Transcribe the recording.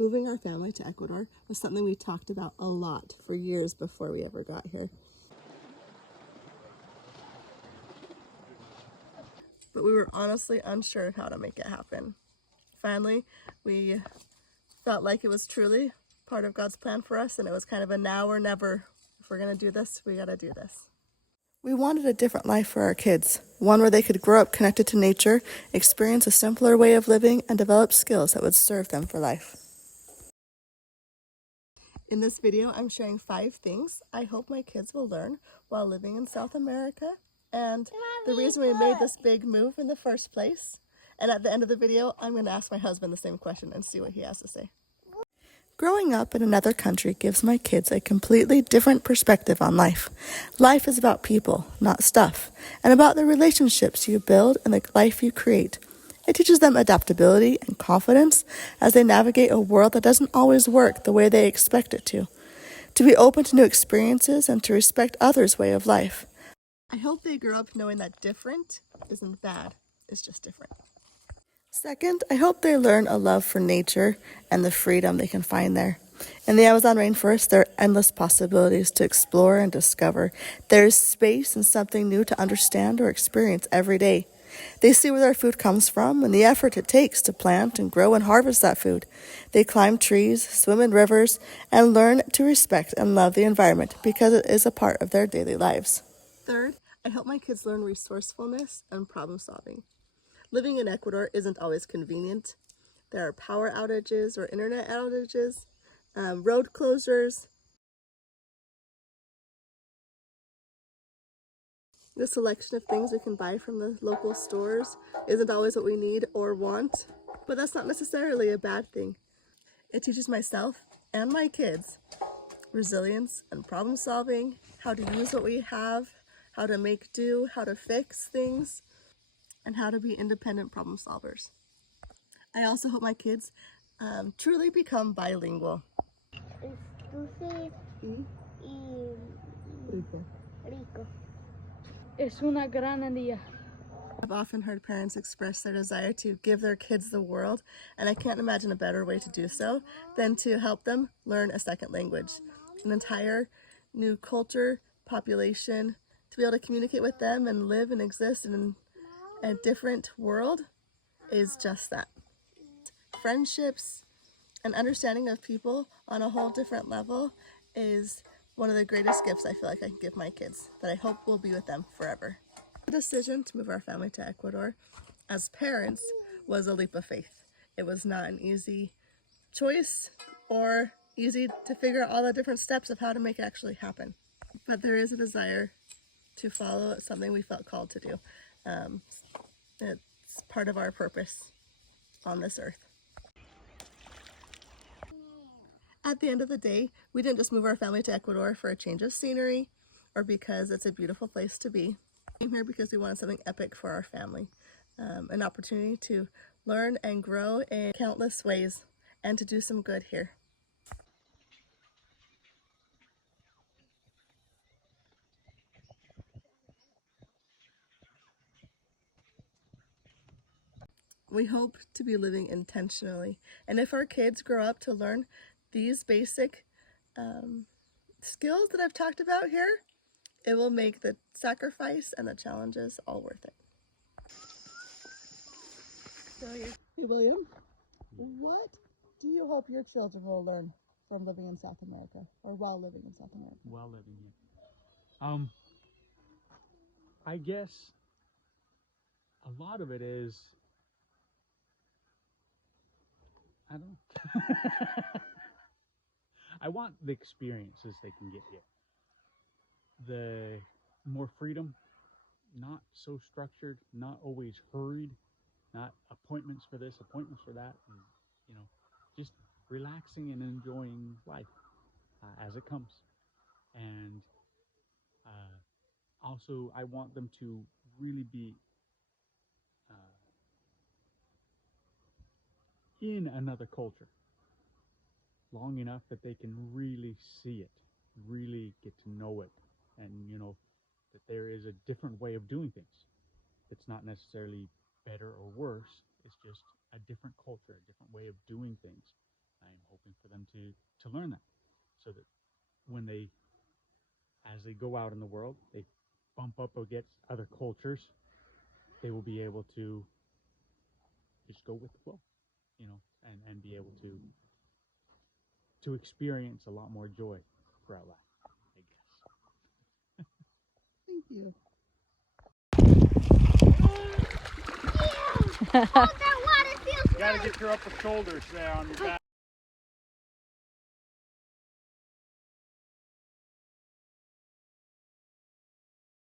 Moving our family to Ecuador was something we talked about a lot for years before we ever got here. But we were honestly unsure of how to make it happen. Finally, we felt like it was truly part of God's plan for us, and it was kind of a now or never. If we're going to do this, we got to do this. We wanted a different life for our kids, one where they could grow up connected to nature, experience a simpler way of living, and develop skills that would serve them for life. In this video, I'm sharing 5 things I hope my kids will learn while living in South America, and the reason we made this big move in the first place. And at the end of the video, I'm going to ask my husband the same question and see what he has to say. Growing up in another country gives my kids a completely different perspective on life. Life is about people, not stuff, and about the relationships you build and the life you create. It teaches them adaptability and confidence as they navigate a world that doesn't always work the way they expect it to be open to new experiences and to respect others' way of life. I hope they grow up knowing that different isn't bad, it's just different. Second, I hope they learn a love for nature and the freedom they can find there. In the Amazon rainforest, there are endless possibilities to explore and discover. There is space and something new to understand or experience every day. They see where their food comes from and the effort it takes to plant and grow and harvest that food. They climb trees, swim in rivers, and learn to respect and love the environment because it is a part of their daily lives. Third, I hope my kids learn resourcefulness and problem solving. Living in Ecuador isn't always convenient. There are power outages or internet outages, road closures. The selection of things we can buy from the local stores isn't always what we need or want, but that's not necessarily a bad thing. It teaches myself and my kids resilience and problem solving, how to use what we have, how to make do, how to fix things, and how to be independent problem solvers. I also hope my kids truly become bilingual. Dulce y Rico. rico. Es una gran idea. I've often heard parents express their desire to give their kids the world, and I can't imagine a better way to do so than to help them learn a second language, an entire new culture, population, to be able to communicate with them and live and exist in a different world is just that. Friendships and understanding of people on a whole different level is one of the greatest gifts I feel like I can give my kids that I hope will be with them forever. The decision to move our family to Ecuador as parents was a leap of faith. It was not an easy choice or easy to figure out all the different steps of how to make it actually happen. But there is a desire to follow something we felt called to do. It's part of our purpose on this earth. At the end of the day, we didn't just move our family to Ecuador for a change of scenery or because it's a beautiful place to be. We came here because we wanted something epic for our family, an opportunity to learn and grow in countless ways and to do some good here. We hope to be living intentionally, and if our kids grow up to learn these basic skills that I've talked about here, it will make the sacrifice and the challenges all worth it. So, hey William, what do you hope your children will learn from living in South America or while living in South America? While living here. I guess a lot of it is, I don't know. I want the experiences they can get here. The more freedom, not so structured, not always hurried, not appointments for this, appointments for that, and just relaxing and enjoying life as it comes. And also, I want them to really be in another culture long enough that they can really see it, really get to know it, and that there is a different way of doing things. It's not necessarily better or worse, it's just a different culture, a different way of doing things. I am hoping to learn that, so that when as they go out in the world, they bump up against other cultures, they will be able to just go with the flow, and be able to experience a lot more joy throughout life, I guess. Thank you. Oh, that water feels You gotta get your upper shoulders there on your back.